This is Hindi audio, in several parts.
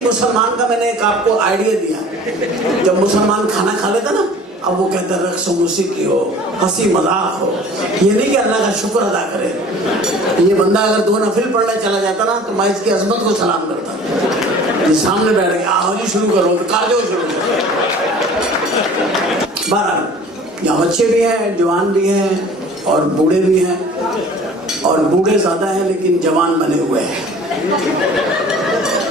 मुसलमान का मैंने एक आपको आइडिया दिया। जब मुसलमान खाना खा लेता ना, अब वो कहता है रक्स मौसीकी हो, हंसी मजाक हो, ये नहीं कि अल्लाह का शुक्र अदा करे। ये बंदा अगर 2 नफिल पढ़ने चला जाता ना तो मैं इसकी अजमत को सलाम करता। ये सामने बैठ गया, आओ जी शुरू करो, कार्यो शुरू करो। 12 यहाँ बच्चे भी हैं, जवान भी हैं और बूढ़े भी हैं, और बूढ़े ज्यादा हैं लेकिन जवान बने हुए हैं।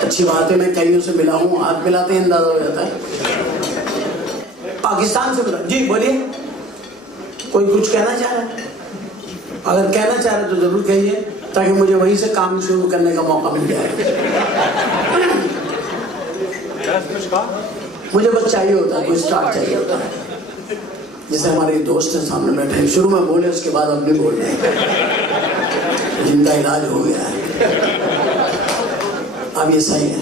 अच्छी बात है, मैं कईयों से मिला हूँ, हाथ मिलाते हैं अंदाजा हो जाता है। पाकिस्तान से मिला जी, बोलिए। कोई कुछ कहना चाह रहा है? अगर कहना चाह रहे तो जरूर कहिए, ताकि मुझे वहीं से काम शुरू करने का मौका मिल जाए। मुझे बस चाहिए होता है, कोई स्टार्ट चाहिए होता है। जैसे हमारे दोस्त हैं सामने बैठे हैं, शुरू में बोले उसके बाद अब नहीं बोल रहे, जिनका इलाज हो गया है। अब ये सही है।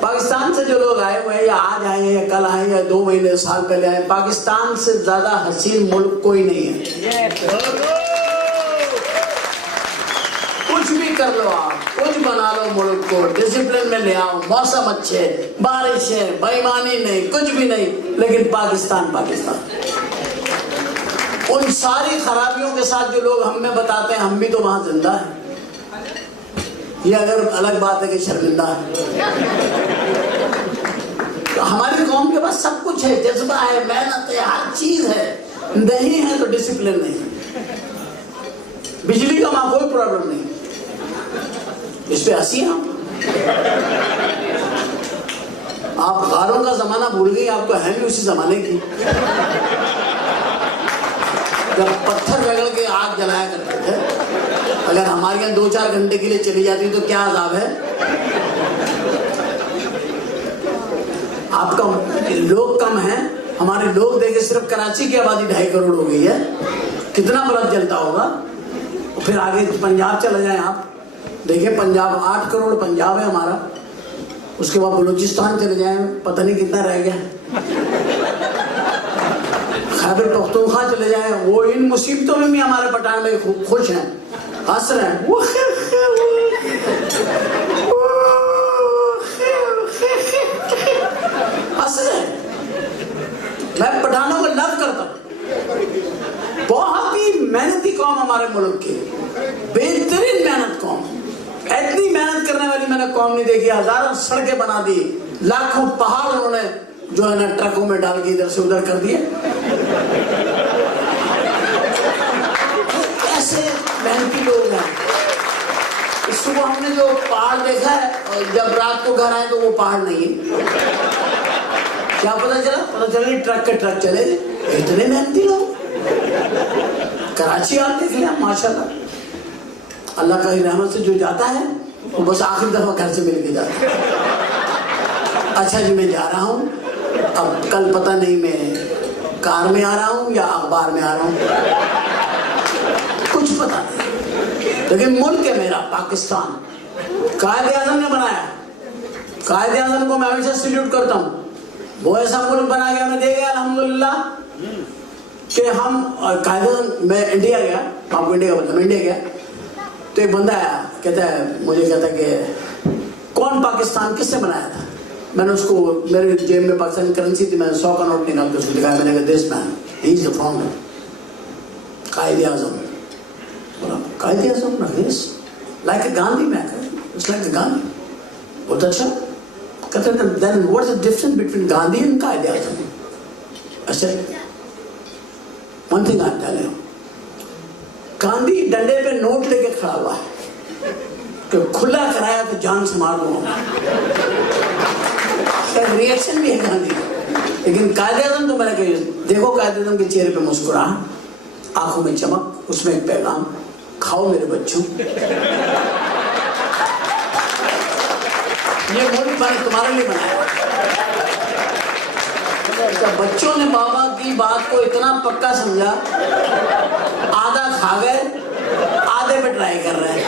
पाकिस्तान से जो लोग आए हुए हैं, या आज आए या कल आए या 2 महीने साल पहले आए, पाकिस्तान से ज्यादा हसीन मुल्क कोई नहीं है। कुछ भी कर लो आप, कुछ बना लो मुल्क को, डिसिप्लिन में ले आओ, मौसम अच्छे, बारिश है, बेईमानी नहीं, कुछ भी नहीं, लेकिन पाकिस्तान उन सारी खराबियों के साथ जो लोग हमें बताते हैं, हम भी तो वहां जिंदा है। ये अगर अलग बात है कि शर्मिंदा है। तो हमारी कौम के पास सब कुछ है, जज्बा है, मेहनत है, हर चीज है। नहीं है तो डिसिप्लिन नहीं। बिजली का वहां कोई प्रॉब्लम नहीं, इस पे हंसी हम। आप गारों का जमाना भूल गई, आप तो है भी उसी जमाने की, जब पत्थर रगड़ के आग जलाया करते थे। अगर हमारे यहाँ 2-4 घंटे के लिए चली जाती तो क्या अजाब है। आपका लोग कम है, हमारे लोग देखे सिर्फ कराची की आबादी 2.5 करोड़ हो गई है, कितना बल्ब जलता होगा। फिर आगे पंजाब चला जाए आप, देखिए पंजाब 8 करोड़ पंजाब है हमारा, उसके बाद बलूचिस्तान चले जाए, पता नहीं कितना रह गया। खैबर पख्तूनख्वा चले जाए, वो इन मुसीबतों में भी हमारे पठान में खुश हैं, हंस रहे हैं। हंस रहे हैं। मैं पठानों को लव करता हूँ। बहुत ही मेहनती कौम हमारे मुल्क की, बेहतरीन मेहनत कौम। इतनी मेहनत करने वाली मैंने कौम नहीं देखी। हजारों सड़कें बना दी, लाखों पहाड़ उन्होंने जो है ना ट्रकों में डाल के इधर से उधर कर दिए। ऐसे मेहनती लोग हैं। सुबह हमने जो पहाड़ देखा है, और जब रात को घर आए तो वो पहाड़ नहीं है। क्या पता चला? पता चला ट्रक के ट्रक चले। इतने मेहनती लोग। कराची आप देख लिया, माशाल्लाह। अल्लाह का रहमत से जो जाता है वो बस आखिरी दफा घर से मिल के जाता है। अच्छा जी, मैं जा रहा हूँ, अब कल पता नहीं मैं कार में आ रहा हूँ या अखबार में आ रहा हूँ, कुछ पता नहीं। लेकिन मुल्क है मेरा पाकिस्तान, कायद-ए-आज़म ने बनाया। कायद-ए-आज़म को मैं हमेशा सैल्यूट करता हूँ। वो ऐसा मुल्क बना के हमें दे गया अल्हम्दुलिल्लाह कि हम कायद-ए-आज़म। मैं इंडिया गया, आपको इंडिया का मतलब, इंडिया गया तो एक बंदा आया, मुझे कहता कि कौन पाकिस्तान किसने बनाया था। मैंने उसको, मेरे जेब में पाकिस्तानी करेंसी थी, मैंने 100 का नोट निकाल के उसको दिखाया। मैंने कहा this man he is the founder, Quaid-e-Azam. बोला कायद-ए-आज़म लाइक अ गांधी। मैं इट्स लाइक अ गांधी। बहुत अच्छा। कहते हैं then what is the difference between Gandhi and Quaid-e-Azam? अच्छा, one thing I tell you, Gandhi डंडे पे नोट लेके खड़ा हुआ है कि खुला कराया तो जान से मार दूंगा। रिएक्शन भी है गांधी। लेकिन कायद-ए-आज़म तो मैंने कही, देखो कायद-ए-आज़म के चेहरे पे मुस्कुराहट, आंखों में चमक, उसमें एक पैगाम, खाओ मेरे बच्चों, ये मुल्क मैंने तुम्हारे लिए बनाया। तो बच्चों ने बाबा की बात को इतना पक्का समझा, आधा खा गए, आधे पे ट्राई कर रहे हैं।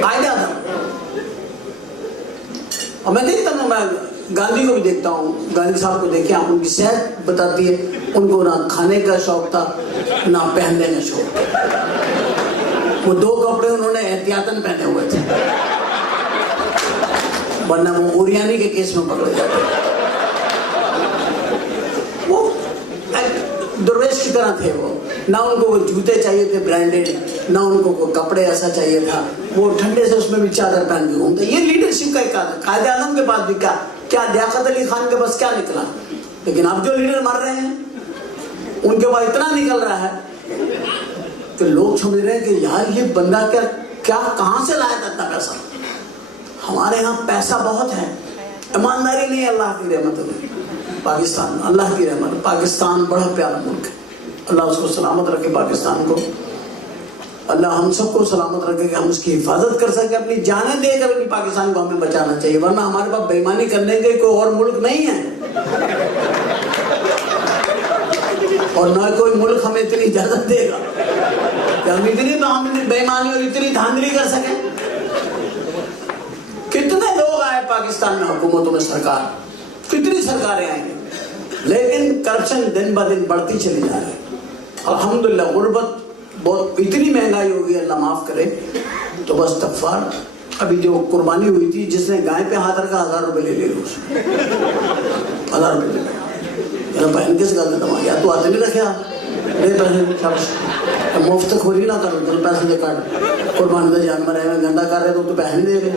कायद-ए-आज़म। और मैं देखता हूँ, मैं गांधी को भी देखता हूँ, गांधी साहब को देखे, उनकी सेहत बताती है, उनको ना खाने का शौक था ना पहनने का शौक। वो 2 कपड़े उन्होंने एहतियातन पहने हुए थे, वरना वो उरियानी के केस में पकड़े जाते। वो दरवेश की तरह थे वो, ना उनको वो जूते चाहिए थे ब्रांडेड, ना उनको कोई कपड़े ऐसा चाहिए था, वो ठंडे से उसमें भी चादर पहन के घूमते। ये लीडरशिप का एक कायदे आजम के पास भी क्या लियाकत अली खान के पास क्या निकला। लेकिन अब जो लीडर मर रहे हैं उनके पास इतना निकल रहा है कि लोग समझ रहे हैं कि यार ये बंदा क्या कहां से लाया था इतना पैसा। हमारे यहाँ पैसा बहुत है, ईमानदारी नहीं, अल्लाह की रहमत है। पाकिस्तान अल्लाह की रहमत, पाकिस्तान बड़ा प्यारा मुल्क है, अल्लाह उसको सलामत रखे। पाकिस्तान को अल्लाह हम सबको सलामत रखे कि हम उसकी हिफाजत कर सके। अपनी जानें देकर भी पाकिस्तान को हमें बचाना चाहिए, वरना हमारे पास बेईमानी करने के कोई और मुल्क नहीं है, और न कोई मुल्क हमें इतनी इजाजत देगा कि हम इतनी बेईमानी और इतनी धांधली कर सके। कितने लोग आए पाकिस्तान में हुकूमतों में, सरकार, कितनी सरकारें आएंगी, लेकिन करप्शन दिन ब दिन बढ़ती चली जा रही है। अल्हम्दुलिल्लाह गुर्बत बहुत, इतनी महंगाई होगी, अल्लाह माफ करे। तो बस तकफार, अभी जो कुर्बानी हुई थी, जिसने गाय पे हाथ रखा 1000 रुपए ले लो, 1000 रुपए ले लो। बहन किस गल में या तू हाथ नहीं रखा पैसे, मुफ्त खोरी ना करो, तेरे पैसे दे काट, कुर्बानी का जानवर है, गंदा कर रहे तो पैसे नहीं दे रहे।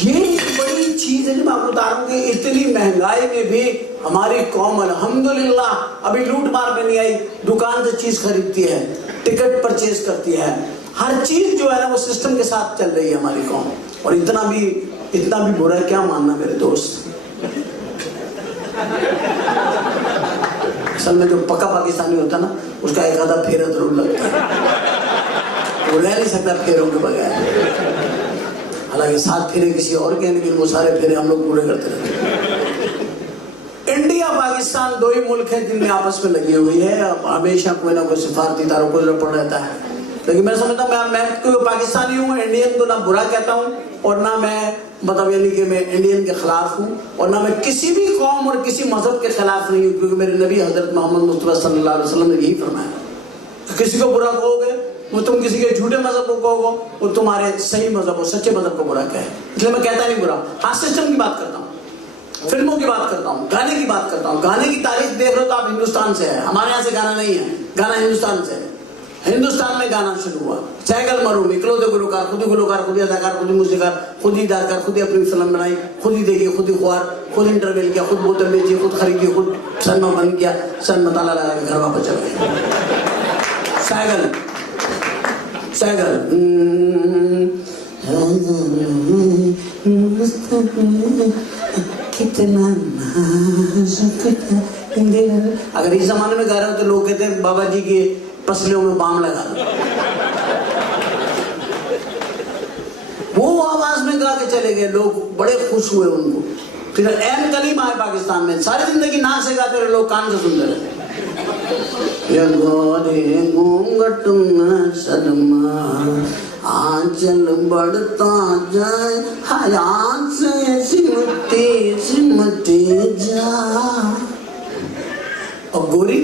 ये बड़ी चीज है जो मैं आपको बता रहा हूँ कि इतनी महंगाई में भी हमारी कौम अल्हम्दुलिल्लाह अभी लूट मार में नहीं आई, दुकान से चीज खरीदती है, टिकट परचेज करती है, हर चीज जो है ना वो सिस्टम के साथ चल रही है हमारी कौम। और इतना भी बुरा क्या मानना मेरे दोस्त। असल में जो पक्का पाकिस्तानी होता ना, उसका एक आधा फेरा जरूर लगता है, वो रह नहीं सकता फेरों के बगैर। हालांकि 7 फेरे किसी और के, लेकिन वो सारे फेरे हम लोग पूरे करते रहते। इंडिया पाकिस्तान 2 ही मुल्क हैं जिनमें आपस में लगी हुई है, हमेशा कोई ना कोई सिफारती तारों को जरूरत पड़ रहता है। लेकिन मैं समझता हूँ मैं कोई पाकिस्तानी हूँ, इंडियन को ना बुरा कहता हूँ, और ना मैं मतलब यानी कि मैं इंडियन के खिलाफ हूँ, और ना मैं किसी भी कौम और किसी मजहब के खिलाफ नहीं हूँ, क्योंकि मेरे नबी हजरत मोहम्मद मुस्तफा सल्लल्लाहु अलैहि वसल्लम ने यही फरमाया, किसी को बुरा कहोगे वो तुम किसी के झूठे मजहब को कहोगे, वो तुम्हारे सही मजहब और सच्चे मजहब को बुरा कहे। इसलिए मैं कहता नहीं बुरा। हाँ, सिस्टम की बात करता हूँ, फिल्मों की बात करता हूँ, गाने की बात करता हूँ। गाने की तारीफ देख रहे हो तो आप हिंदुस्तान से है, हमारे यहाँ से गाना नहीं है, गाना हिंदुस्तान से है। हिंदुस्तान में गाना शुरू हुआ, सैगल मरूम, इकलौते गुलकार, खुद ही गुलकार, खुद ही अदाकार, खुद ही मूसिकार, खुद ही हिदायतकार, खुद ही अपनी फिल्म बनाई, खुद ही देखी, खुद ही ख्वार, खुद इंटरवेल किया, खुद बोतल बेची, खुद खरीदी, खुद सनमा बंद किया, सन में ताला लगा के घर वापस चल गए। सैगल कितना अगर इस जमाने में गा रहे हो तो लोग कहते हैं बाबा जी के पसलियों में बाम लगा दो। वो आवाज में गा के चले गए, लोग बड़े खुश हुए उनको। फिर एम कलीम आए पाकिस्तान में, सारी जिंदगी नाक से गाते रहे लोग, कान से सुनते रहे। घूंघट में सदमा आंचल बढ़ता जाए, हयात से सिमटे जा। और गोरी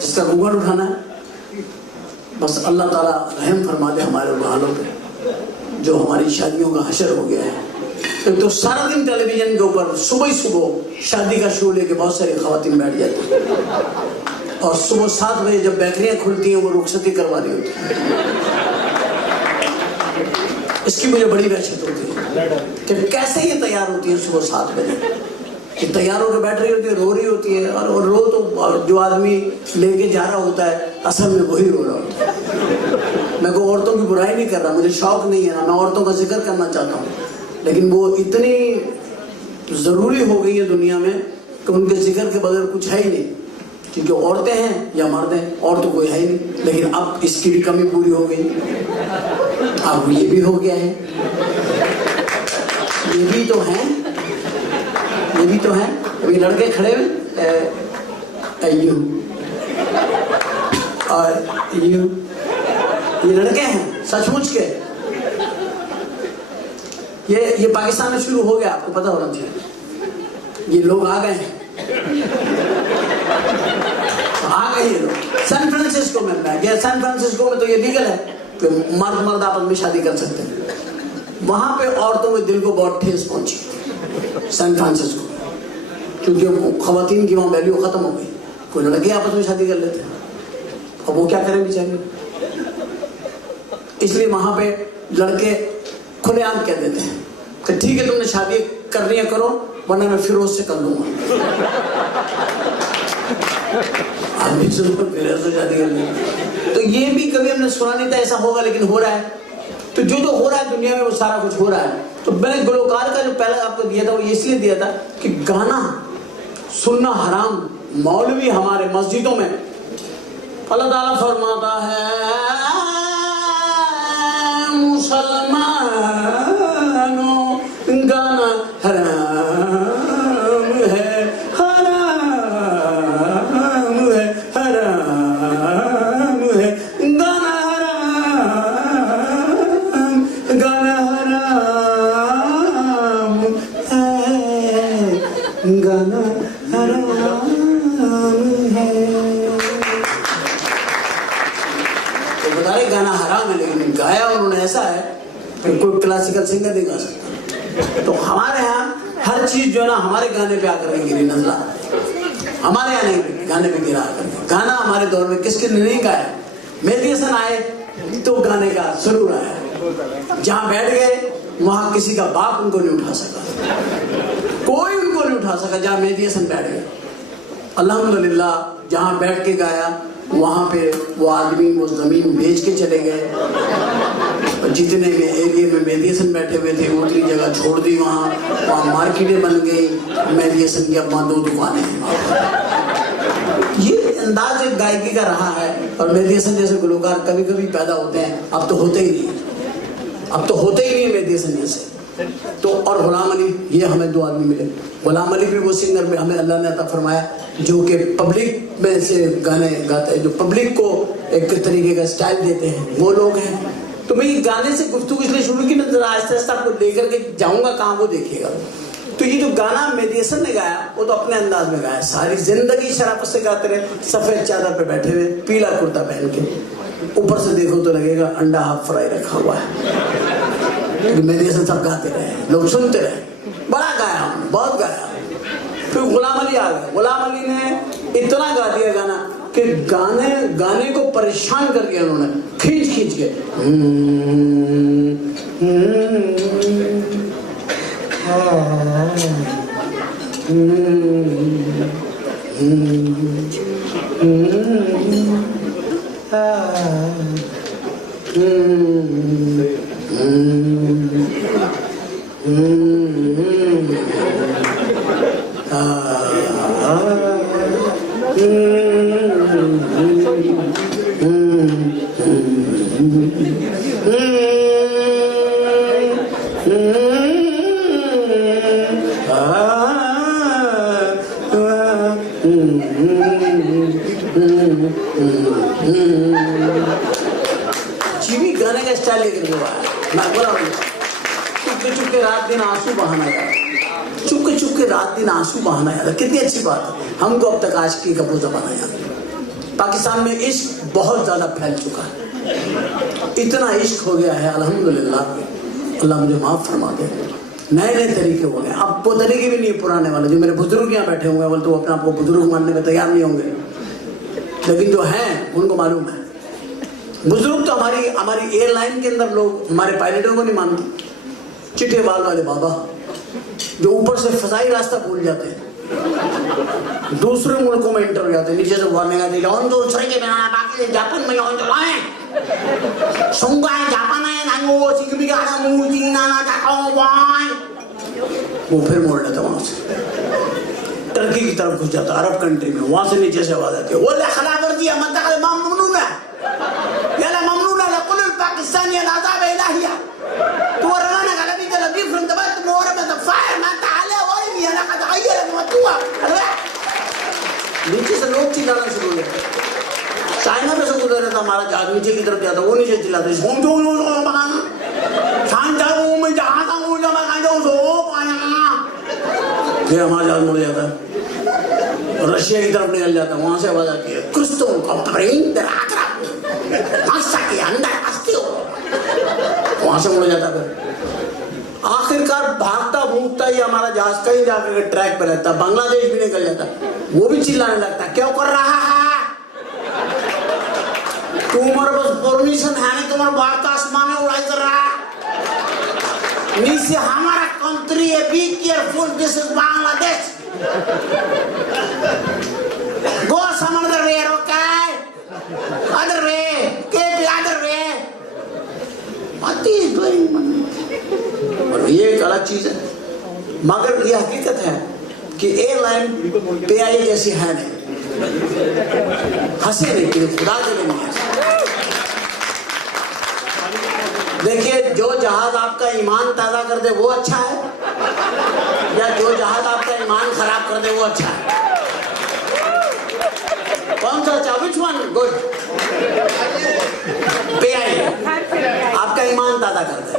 जिसका घूंघट उठाना है, बस अल्लाह ताला रहम फरमा दे हमारे हालों पे, जो हमारी शादियों का हशर हो गया है। तो सारा दिन टेलीविजन के ऊपर सुबह ही सुबह शादी का शो लेके बहुत सारी खवातीन बैठ जाती हैं, और सुबह 7 बजे जब बेकरियां खुलती हैं वो रुखसती करवा रही होती है। इसकी मुझे बड़ी वहशत होती है कि कैसे ये तैयार होती है सुबह 7 बजे, कि तैयार होकर बैठ रही होती है, रो रही होती है, और रो तो जो आदमी लेके जा रहा होता है असल में वही रो रहा होता है। मैं को औरतों की बुराई नहीं कर रहा, मुझे शौक नहीं है ना, मैं औरतों का जिक्र करना चाहता हूँ, लेकिन वो इतनी जरूरी हो गई है दुनिया में कि उनके जिक्र के बगैर कुछ है ही नहीं, क्योंकि औरतें हैं या मर्द हैं, और तो कोई है ही नहीं। लेकिन अब इसकी भी कमी पूरी हो गई, अब ये भी हो गया है, ये भी तो है, ये भी तो है। अभी लड़के खड़े हुए यू और यू, ये लड़के हैं सचमुच के, ये पाकिस्तान में शुरू हो गया, आपको पता होना चाहिए। ये लोग आ गए हैं, आ गए ये लोग। सैन फ्रांसिस्को में मैं गया, सैन फ्रांसिस्को में तो ये लीगल है कि मर्द आपस में शादी कर सकते हैं। वहां पे औरतों में दिल को बहुत ठेस पहुंची सैन फ्रांसिस्को, क्योंकि खवातीन की वहां वैल्यू खत्म हो गई। कोई लड़के आपस में शादी कर लेते हैं, अब वो क्या करें बेचारे। इसलिए वहां पे लड़के खुलेआम कह देते हैं कि ठीक है तुमने शादी करनी है करो, वरना मैं फिरोज से कर लूंगा। आदमी सुनो फिरोज से शादी कर लूंगा, तो ये भी कभी हमने सुना नहीं था ऐसा होगा, लेकिन हो रहा है। तो जो हो रहा है दुनिया में वो सारा कुछ हो रहा है। तो मैंने गुलकार का जो पहले आपको दिया था वो इसलिए दिया था कि गाना सुनना हराम। मौलवी हमारे मस्जिदों में अल्लाह ताला फरमाता है मुसलमानों गाना हराम है, हराम है, हराम है, गाना हराम, गाना हराम है, गाना हराम है। तो बता रहे गाना हराम है, लेकिन गाया उन्होंने ऐसा है कि कोई क्लासिकल सिंगर नहीं गा सकता। तो हमारे यहाँ हर चीज जो है ना हमारे गाने पे आकर गिरी नजला, हमारे यहाँ नहीं गाने पे गिरा आकर। गाना हमारे दौर में किसके नहीं गाया, मेहदी हसन आए तो गाने का शुरू आया। जहाँ बैठ गए वहां किसी का बाप उनको नहीं उठा सका, कोई उनको नहीं उठा सका जहाँ मेहदी हसन बैठ गए। अल्हम्दुलिल्लाह जहाँ बैठ के गाया वहां पे वो आदमी वो जमीन बेच के चले गए। जितने में एरिया में मेहदी हसन बैठे हुए थे उतनी जगह छोड़ दी, वहाँ मार्केटें बन गई। मेहदी हसन की अब 2 दुकानें हैं। ये अंदाज एक गायकी का रहा है। और मेहदी हसन जैसे गुलकार कभी कभी पैदा होते हैं, अब तो होते ही नहीं, अब तो होते ही नहीं मेहदी हसन जैसे। तो और गुलाम अली, ये हमें 2 आदमी मिले। गुलाम अली भी वो सिंगर में हमें अल्लाह ने अता फरमाया जो कि पब्लिक में से गाने गाते हैं, जो पब्लिक को एक तरीके का स्टाइल देते हैं, वो लोग हैं। तो मैं ये गाने से गुफ्तगू इसलिए शुरू की ना, जरा आहिस्ता आहिस्ता आपको लेकर के जाऊंगा कहाँ वो देखिएगा। तो ये जो गाना मेहदी हसन ने गाया वो तो अपने अंदाज में गाया, सारी जिंदगी शराफत से गाते रहे, सफेद चादर पे बैठे हुए, पीला कुर्ता पहन के, ऊपर से देखो तो लगेगा अंडा हाफ फ्राई रखा हुआ है। मेहदी हसन सब गाते रहे, लोग सुनते रहे, बड़ा गाया, बहुत गाया। फिर गुलाम अली आ गए। गुलाम अली ने इतना गा दिया गाना कि गाने को परेशान कर दिया उन्होंने, खींच के। चीनी गाने का स्टाइल लेकर के आया। मैं बोला चुपके चुपके रात दिन आंसू बहाना यार, चुपके चुपके रात दिन आंसू बहाना यार, कितनी अच्छी बात है। हमको अब तक आशिकी का बोझा बना यार। पाकिस्तान में इश्क बहुत ज्यादा फैल चुका है, इतना इश्क हो गया है अल्हम्दुलिल्लाह। अल्लाह मुझे माफ फरमा दे। नए नए तरीके हो गए, अब वो तरीके भी नहीं पुराने वाले। जो मेरे बुजुर्ग यहाँ बैठे होंगे वो तो अपने आप को बुजुर्ग मानने में तैयार नहीं होंगे, लेकिन जो हैं उनको मालूम है। बुजुर्ग तो हमारी एयरलाइन के अंदर लोग हमारे पायलटों को नहीं मानते। चिट्टे बाल वाले बाबा जो ऊपर से फजाई रास्ता भूल जाते हैं, दूसरे मुल्कों में इंटर हो जाते हैं, नीचे से वार्निंग आती है जापान में वो फिर मोड़ लेता वहां से टर्की की तरफ घुस जाता, अरब कंट्री में। वहां से नीचे से आवाज आती है पाकिस्तानी नीचे से लोग चिल्लाना शुरू हो गए। चाइना में से गुजर रहा था हमारा जहाज, नीचे की तरफ जाता, वो नीचे चिल्लाते, शांत मैं जहां हूँ जब मैं कहा जाऊँ सो पाया। फिर हमारा जहाज मुड़ जाता है, रशिया की तरफ निकल जाता है, वहां से आवाज आती है क्रिस्तो के अंदर हंसती हो, वहां से मुड़ जाता है। आखिरकार भागता भूगता ही हमारा जहाज कहीं जाकर ट्रैक पे रहता, बांग्लादेश भी निकल जाता, वो भी चिल्लाने लगता क्यों कर रहा है, तुम्हारे पास परमिशन है नहीं, तुम्हारा बात आसमान में उड़ाई कर रहा है, नीचे हमारा कंट्री है, be careful, this is Bangladesh, go some other way, okay, other way, keep other way, what is doing. और ये एक अलग चीज है, मगर ये हकीकत है कि एयरलाइन PIA जैसी है नहीं, हंसे नहीं कि खुदा के लिए नहीं हंसे। देखिए, जो जहाज आपका ईमान ताजा कर दे वो अच्छा है, या जो जहाज आपका ईमान खराब कर दे वो अच्छा है? कौन सा अच्छा? Which one good? PIA आपका ईमान ताजा कर दे,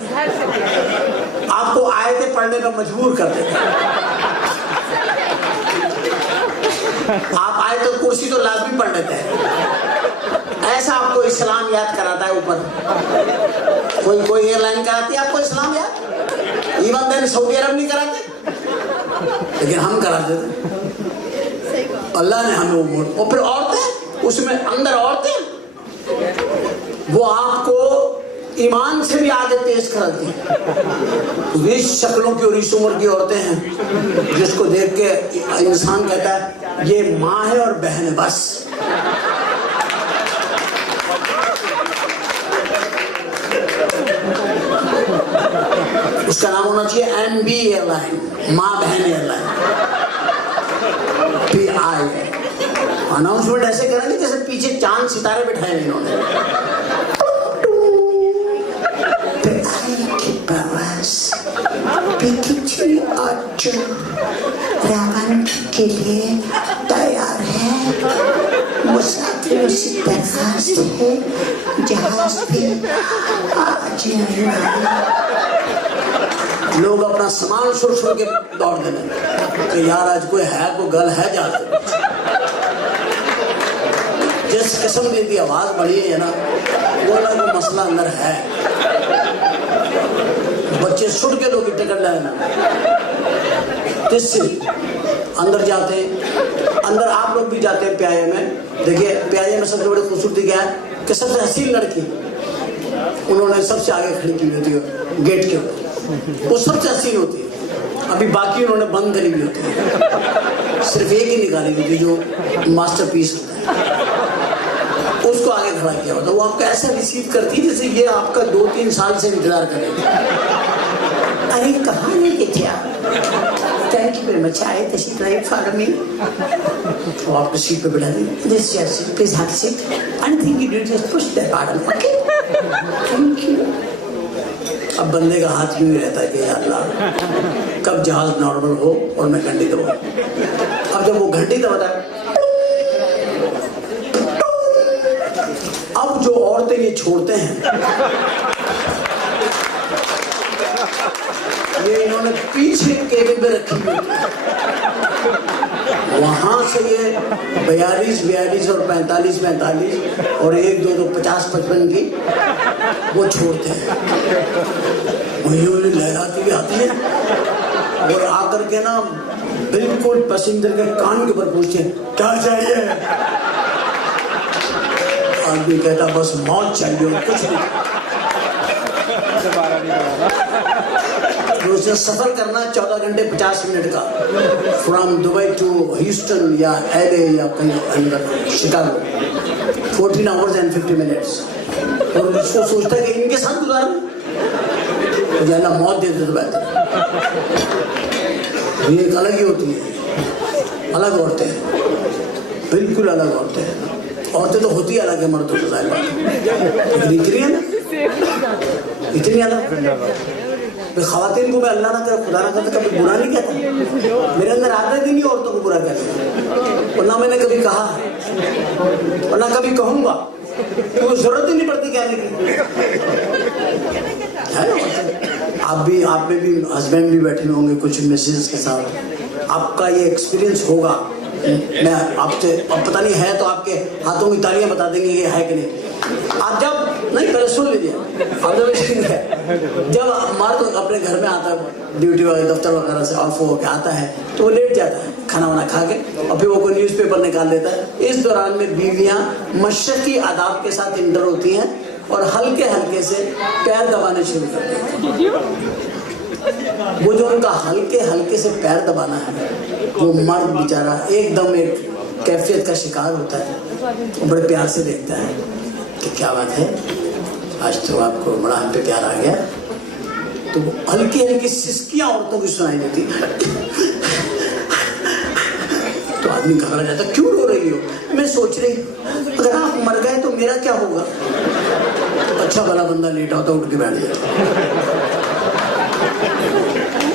आपको आयतें पढ़ने पर मजबूर कर देते, आप आए तो कुर्सी तो लाजमी पढ़ लेते हैं, ऐसा आपको इस्लाम याद कराता है ऊपर। कोई एयरलाइन कराती है आपको इस्लाम याद, इवन देन सऊदी अरब नहीं कराते, लेकिन हम कराते थे। अल्लाह ने हमें वो मोड़, और फिर औरतें उसमें अंदर, औरतें वो आपको ईमान से भी आगे तेज कराती हैं। 20 शक्लों की और 20 उम्र की औरतें हैं जिसको देख के इंसान कहता है ये माँ है और बहन है बस। उसका नाम होना चाहिए MB एयरलाइन, माँ बहन एयरलाइन, PIA। अनाउंसमेंट ऐसे करेंगे जैसे पीछे चांद सितारे बिठाए इन्होंने। रावण के लिए तैयार है, मुसाफिरों से दरखास्त है, जहाज पे आज लोग अपना सामान छोड़ के दौड़ देने तो यार आज कोई है, कोई गल है जाते। जिस किस्म की आवाज बढ़ी है ना, वो ना कोई मसला अंदर है। बच्चे छुट के लोग टिकट लेना, इससे अंदर जाते हैं, अंदर आप लोग भी जाते हैं PIA में। देखिए PIA में सबसे बड़ी खूबसूरती क्या है कि सबसे हसीन लड़की उन्होंने सबसे आगे खड़ी की होती है गेट के ऊपर, वो सबसे हसीन होती है। अभी बाकी उन्होंने बंद करी हुई होती है, सिर्फ एक ही निकाली होती है जो मास्टरपीस होता है, उसको आगे खड़ा किया होता है। वो आपका ऐसा रिसीव करती है जैसे ये आपका 2-3 साल से इंतजार कर रही है। अरे कहाँ लेके थे आप? थैंक यू वेरी मच, आए तशरीफ लाइए फॉर मी। वो आपको सीट पे बिठा दी, this your seat, please have a seat, anything you do just push that button, okay, thank you. अब बंदे का हाथ यूं ही रहता है कि या अल्लाह कब जहाज नॉर्मल हो और मैं घंटी दबाऊं। अब जब वो घंटी दबाता है, अब जो औरतें ये छोड़ते हैं, ये इन्होंने पीछे केबिन में रखी हुई, वहां से ये 42 और 45 और 1-2 50-55 की वो छोड़ते हैं। वही लहराती भी आती है और आकर के ना बिल्कुल पैसेंजर के कान के ऊपर पूछते हैं क्या चाहिए। आदमी कहता बस मौत चाहिए और कुछ नहीं। उसे सफर करना 14 घंटे 50 मिनट का, फ्रॉम दुबई टू ह्यूस्टन या LA या कहीं अंदर शिकागो, 14 hours and 50 minutes। और उसको सोचता है कि इनके साथ गुजारूं तो जाना मौत दे दे तो बेहतर। ये एक अलग ही होती है, अलग औरतें हैं, बिल्कुल अलग औरतें हैं। औरतें तो होती अलग है, मर्दों से जाहिर बात, इतनी अलग। ख़वातीन को मैं अल्लाह ना करे, खुदा ना करे, कभी बुरा नहीं कहता। मेरे अंदर आदत ही नहीं औरतों को बुरा कहते, और ना मैंने कभी कहा और ना कभी कहूंगा, क्योंकि जरूरत ही नहीं पड़ती कहने की। है ना। आप में भी हस्बैंड भी बैठे होंगे कुछ मैसेजेस के साथ, आपका ये एक्सपीरियंस होगा। मैं आपसे, अब पता नहीं है तो आपके हाथों की तालियां बता देंगे ये है कि नहीं। आप जब नहीं, पहले सुन लीजिए, ऑब्जर्वेशन है, जब मर्द अपने घर में आता है ड्यूटी वगैरह दफ्तर वगैरह से ऑफ होकर आता है तो वो लेट जाता है खाना वाना खा के, और फिर वो कोई न्यूज़पेपर निकाल लेता है। इस दौरान में बीवियां मशक्की आदाब के साथ इंटर होती हैं और हल्के हल्के से पैर दबाने शुरू कर देती हैं। वो जो उनका हल्के हल्के से पैर दबाना है, वो मर्द बेचारा एकदम एक कैफियत का शिकार होता है। वो बड़े प्यार से देखता है कि क्या बात है, आज तो आपको बड़ा हम पे प्यार आ गया। तो हल्की हल्की सिसकियां औरतों की सुनाई देती, तो आदमी घबरा जाता, क्यों रो रही हो? मैं सोच रही अगर आप मर गए तो मेरा क्या होगा? अच्छा भला बंदा लेटा होता, उठ के बैठ जाता,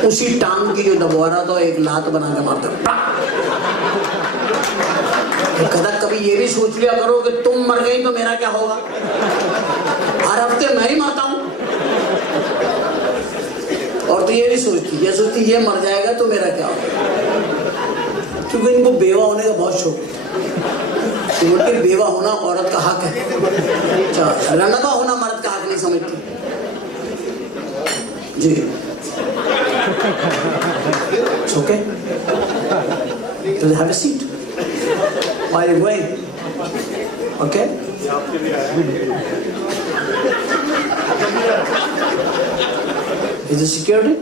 उसी टांग की जो दबवा रहा था एक लात बना के मारता। कहता कभी ये भी सोच लिया करो कि तुम मर गई तो मेरा क्या होगा? हर हफ्ते मैं ही मरता हूं। और तो ये नहीं सोचती, ये सोचती ये मर जाएगा तो मेरा क्या होगा। क्योंकि इनको बेवा होने का बहुत शौक है। उनके बेवा होना औरत का हक है, लड़का होना मर्द का हक नहीं समझती जी। It's okay. Does it have a seat? Why are you going? Okay. Is it security?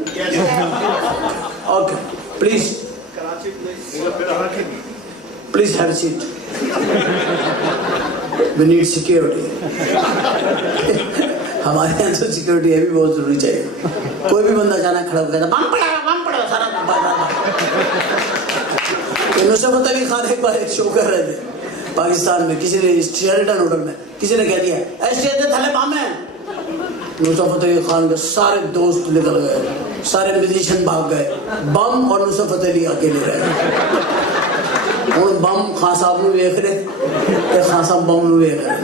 Okay. Please. Please have a seat. We need security. हमारे यहाँ तो सिक्योरिटी है भी बहुत जरूरी चाहिए। कोई भी बंदा जाना खड़ा हो गया बम पड़ा सारा नुसरत अली खान एक बार एक शो कर रहे थे पाकिस्तान में, किसी ने शेरेटन होटल में किसी ने कह दिया ऐसे थले बम है। नुसरत अली खान के सारे दोस्त निकल गए, सारे म्यूजिशियन भाग गए, बम और नुसरत अली अकेले रहे। ਹੁਣ बम खान साहब ਨੂੰ ਵੇਖ ਰਹੇ ਤੇ ਖਾਨ ਸਾਹਿਬ बम ਨੂੰ ਵੇਖ ਰਹੇ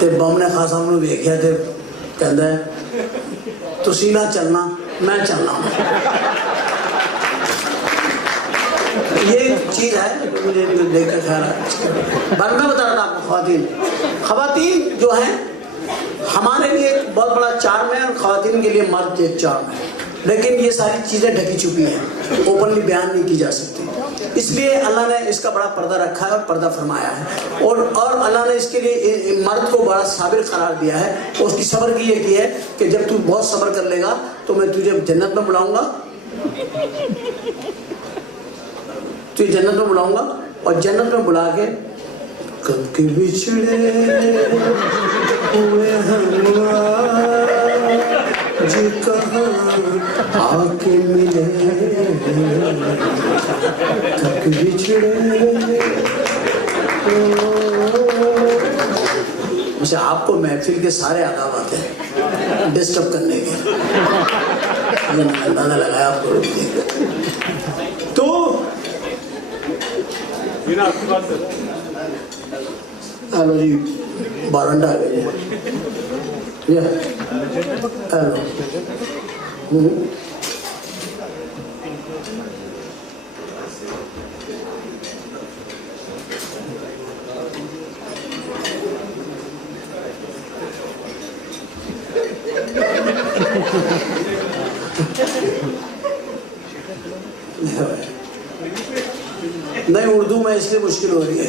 ਤੇ बम ने खान साहब ਨੂੰ ਵੇਖਿਆ ਤੇ ਕਹਿੰਦਾ ਤੁਸੀਂ ਨਾ ਚੱਲਣਾ मैं चलना। ये चीज है मुझे देखकर ख्याल है। बार मैं बता रहा था आपको, खवातीन जो है हमारे लिए एक बहुत बड़ा चार्म है और खवातीन के लिए मर्द एक चार्म है, लेकिन ये सारी चीजें ढकी चुकी हैं, ओपनली बयान नहीं की जा सकती। इसलिए अल्लाह ने इसका बड़ा पर्दा रखा है और पर्दा फरमाया है, और अल्लाह ने इसके लिए मर्द को बड़ा साबिर करार दिया है। और उसकी सब्र की ये है कि जब तू बहुत सब्र कर लेगा तो मैं तुझे जन्नत में बुलाऊंगा, तुझे जन्नत में बुलाऊंगा, और जन्नत में बुला के कब के बिछड़े हुए जी कहाँ आके मिले, कब के बिछड़े। मुझे आपको महफिल के सारे आदाब आते हैं डिस्टर्ब करने के, अंदाजा लगाया आपको। तो हेलो जी, बारंडा आ गए हेलो। नहीं, उर्दू में इसलिए मुश्किल हो रही है।